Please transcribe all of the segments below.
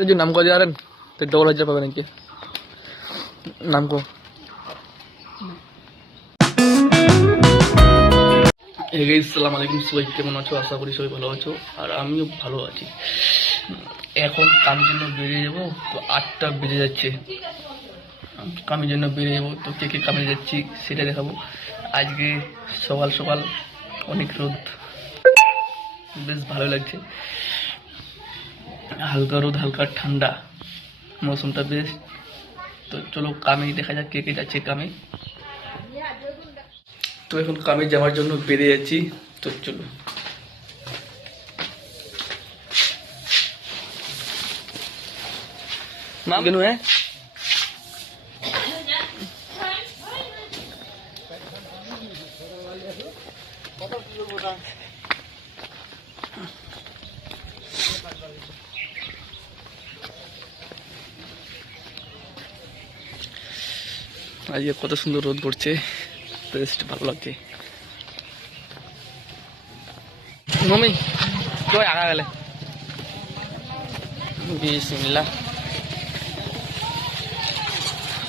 तो जो नाम को जा रहे तो डबल हजार पावे नाकि সালাম আলাইকুম সবাই কেমন আছো? আশা করি সবাই ভালো আছো, আর আমিও ভালো আছি। এখন কামের জন্য বেরিয়ে যাব, তো আটটা বেজে যাচ্ছে। কামের জন্য বেরিয়ে যাব, তো কে কে কামে যাচ্ছি সেটা দেখাবো। আজকে সকাল সকাল অনেক রোদ। বেশ ভালো লাগছে। হালকা রোদ, হালকা ঠান্ডা। মৌসুমটা বেশ। তো চলো কামে দেখা যাক কে কে যাচ্ছে কামে তো এখন কামে যাওয়ার জন্য বেরিয়ে যাচ্ছি। তো চলো। মাম কেন হ্যাঁ? আজকে কত সুন্দর রোদ পড়ছে ভালো লাগছে। মমি কই আগা গেলে?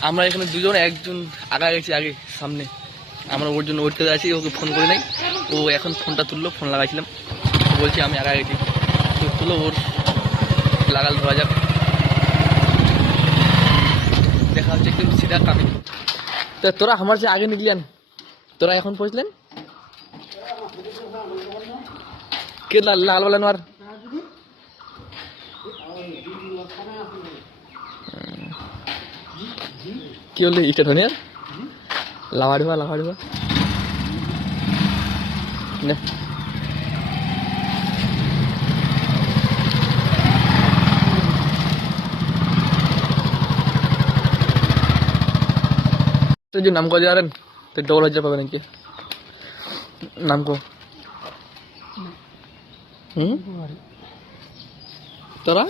আমরা এখানে দুজন, একজন আগা গেছি আগে, সামনে। আমরা ওর জন্য করে আছি, ওকে ফোন করে নাই। ও এখন ফোনটা তুললো, ফোন লাগাইছিলাম। বলছি, আমি আগা গেছি। তো তুলো ওর, লাগাল ধরা যাক। দেখা হচ্ছে একদম সিধা কামে তো তোরা আমার যে আগে নিকলেন তোরা এখন পৌঁছলেন? কে লাল বলেন আর। কি হলো ইটা ধনী আর হওয়া লাভাড়ি নে। तो जो नाम को जा रहे तो डबल हजार पावे नाकि नाम তোরা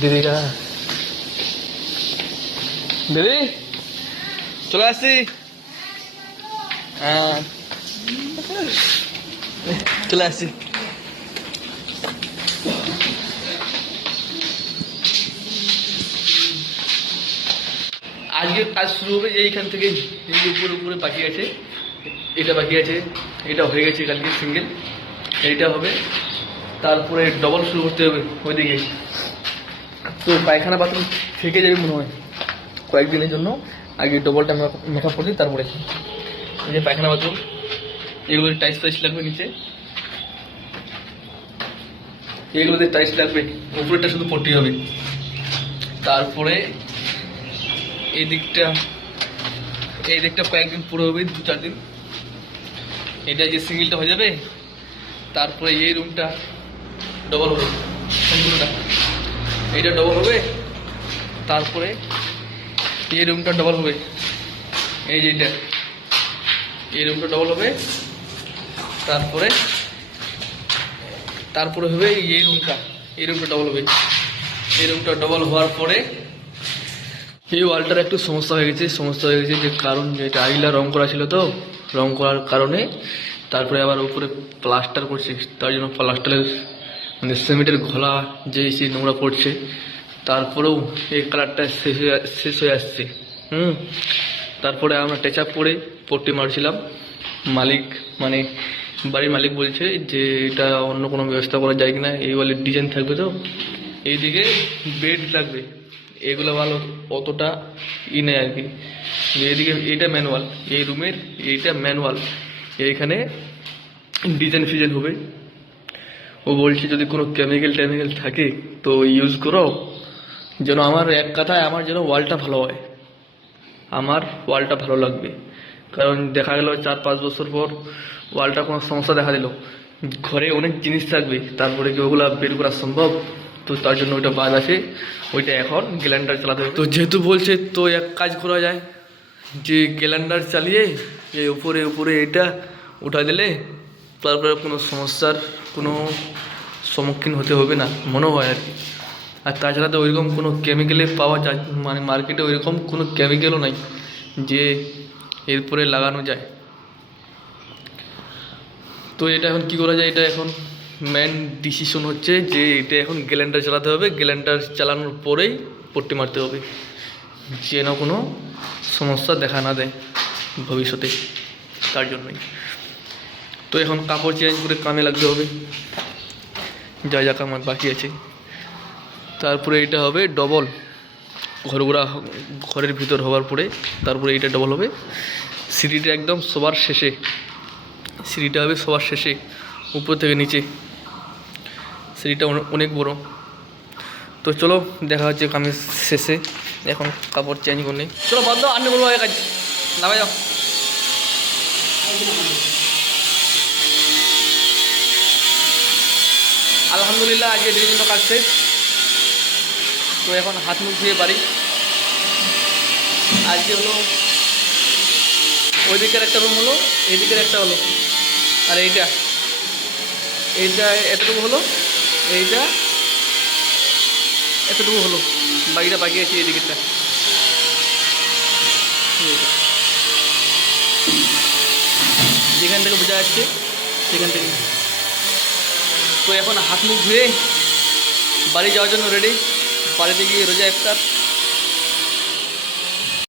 দিদিরা দিদি চলে আসছি চলে আসছি আজকে কাজ শুরু হবে এইখান থেকে, এই উপরে উপরে বাকি আছে। এটা বাকি আছে। এটা হয়ে গেছে কালকে সিঙ্গেল এইটা হবে। তারপরে ডবল শুরু করতে হবে। ওইদিকে। তো পায়খানা বাথরুম থেকে যাবে মনে হয়। কয়েকদিনের জন্য আগে ডবলটা মেকআপ করে দিই তারপরে এই যে পায়খানা বাথরুম, এগুলোতে টাইস ফাইস লাগবে নিচে। এগুলোতে টাইস লাগবে উপরেটা শুধু পট্টি হবে। তারপরে এই দিকটা এই দিকটা কয়েকদিন পুরো হবে, দু চার দিন। এটা যে সিঙ্গেলটা হয়ে যাবে, তারপরে এই রুমটা ডবল হবে, সম্পূর্ণটা। এইটা ডবল হবে, তারপরে এই রুমটা ডবল হবে। এই যে এটা। এই রুমটা ডবল হবে। তারপরে তারপরে হবে এই রুমটা এই রুমটা ডবল হবে। এই রুমটা ডবল হওয়ার পরে এই ওয়ালটার একটু সমস্যা হয়ে গেছে, সমস্যা হয়ে গেছে যে কারণ এটা আগিলা রং করা ছিল তো, রং করার কারণে তারপরে আবার উপরে প্লাস্টার করছে, তার জন্য প্লাস্টারের মানে সিমেন্টের ঘোলা যে সেই নোংরা পড়ছে তারপরেও এই কালারটা শেষ হয়ে শেষ হয়ে আসছে। হুম? তারপরে আমরা টেচ আপ করে পট্টি মারছিলাম। মালিক মানে বাড়ির মালিক বলছে যে, এটা অন্য কোনো ব্যবস্থা করা যায় কিনা? এই বলে ডিজাইন থাকবে তো? এইদিকে বেড লাগবে। এগুলো ভালো অতটা ই নেই আর কি। এইদিকে এইটা ম্যানুয়াল এই রুমের এইটা ম্যানুয়াল এইখানে ডিজাইন ফিজাইন হবে। ও বলছে, যদি কোনো কেমিক্যাল টেমিক্যাল থাকে, তো ইউজ করো। যেন আমার এক কথায় আমার যেন ওয়ালটা ভালো হয়। আমার ওয়ালটা ভালো লাগবে। কারণ দেখা গেল চার, পাঁচ বছর পর ওয়ালটা কোনো সমস্যা দেখা দিল। ঘরে অনেক জিনিস থাকবে, তারপরে কি ওগুলা বের করা সম্ভব? তো তার জন্য ওইটা বাদ আছে। ওইটা এখন গ্যালেন্ডার চালাতে হবে। তো যেহেতু বলছে, তো এক কাজ করা যায়। যে গ্যালেন্ডার চালিয়ে, যে উপরে উপরে এটা উঠা দিলে তারপরে কোনো সমস্যার কোনো সম্মুখীন হতে হবে না। মনে হয় আর কি। আর তাছাড়া তো ওইরকম কোনো কেমিক্যালে পাওয়া যায় মানে মার্কেটে ওইরকম কোনো কেমিক্যালও নাই যে এরপরে লাগানো যায়। তো এটা এখন কি করা যায়? এটা এখন মেন ডিসিশন হচ্ছে যে এটা এখন গ্যালেন্ডার চালাতে হবে। গ্যালেন্ডার চালানোর পরেই পট্টি মারতে হবে। যেন কোনো সমস্যা দেখা না দেয় ভবিষ্যতে তার জন্যই। তো এখন কাপড় চেঞ্জ করে কামে লাগতে হবে। যা যা কাম বাকি আছে। তারপরে এটা হবে ডবল ঘরগুড়া, ঘরের ভিতর হওয়ার পরে তারপরে এটা ডবল হবে। সিঁড়িটা একদম সবার শেষে। সিঁড়িটা হবে সবার শেষে, উপর থেকে নিচে। সিঁড়িটা অনেক বড়। তো চলো, দেখা হচ্ছে কামের শেষে। এখন কাপড় চেঞ্জ করে নিই। চলো বন্ধ আর বলব কাজ। যাও। আলহামদুলিল্লাহ, আজকে ডেলির জন্য কাজ শেষ। তো এখন হাত মুখ ধুয়ে বাড়ি। আজকে হলো ওই দিকের একটা রুম হলো এই দিকের একটা হলো। আর এইটা এইটা এতটুকু হলো, এইটা এতটুকু হলো। বাকিটা বাকি আছে এই দিকেরটা যেখান থেকে বোঝা যাচ্ছে, সেখান থেকে। তো এখন হাত মুখ ধুয়ে বাড়ি যাওয়ার জন্য রেডি বাড়িতে গিয়ে রোজা ইফতার